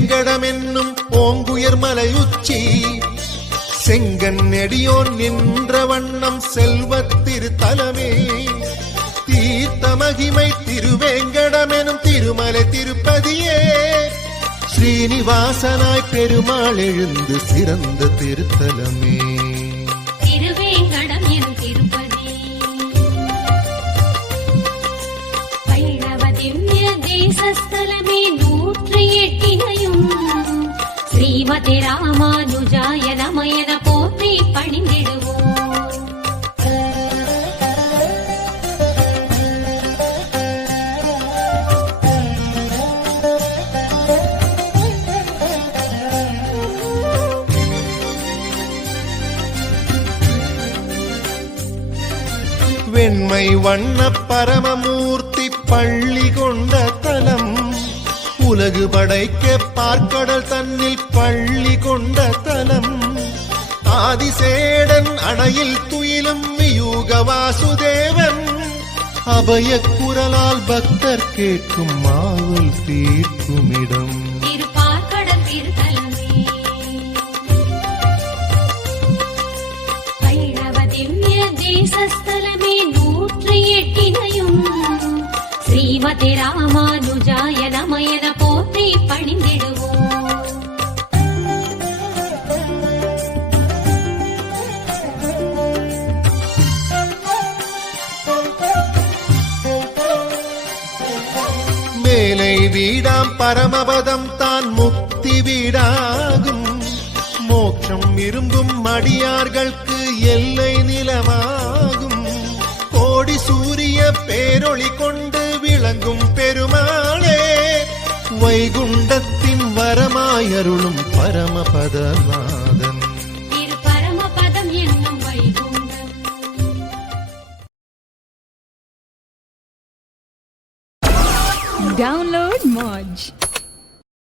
திருவேங்கடம் என்னும் ஓங்குயர் மலையுச்சி செங்கன் நெடியோன் நின்ற வண்ணம் செல்வத் திருத்தலமே தீர்த்த மகிமை திருவேங்கடம் எனும் திருமலை திருப்பதியே ஸ்ரீனிவாசனாய் பெருமாள் எழுந்து சிறந்த திருத்தலமே திருவேங்கடம் எனும் திருப்பதி பைரவ திவ்ய தேசஸ்தலமே 108 ஸ்ரீமதி ராமானுஜாய நமயன போற்றி பணிந்திடுவோம். வெண்மை வண்ண பரமமூர்த்தி பள்ளி கொண்ட தலம் உலகு படைக்க பார்க்கடல் தன்னில் பள்ளி கொண்ட தலம் ஆதிசேடன் அணையில் துயிலும் யூக வாசுதேவன் அபய குரலால் பக்தர் கேட்கும் மாவல் தீர்க்குமிடம் திருப்பார்க்கடல் திருத்தலமே பைரவ திவ்ய தேசஸ்தலமே 108 ஸ்ரீமதி ராமானுஜாய நமயன போற்றி பணிந்திடுவோம். மேலை வீடாம் பரமபதம் தான் முக்தி வீடாகும் மோட்சம் விரும்பும் அடியார்களுக்கு எல்லை நிலமாகும் கோடி சூரிய பேரொளி கொண்டு விளங்கும் பெருமாளே வைகுண்டத்தின் வரமாயருளும் பரமபதநாதன் திரு பரமபதம் என்னும் வைகுண்டம். Download Moj.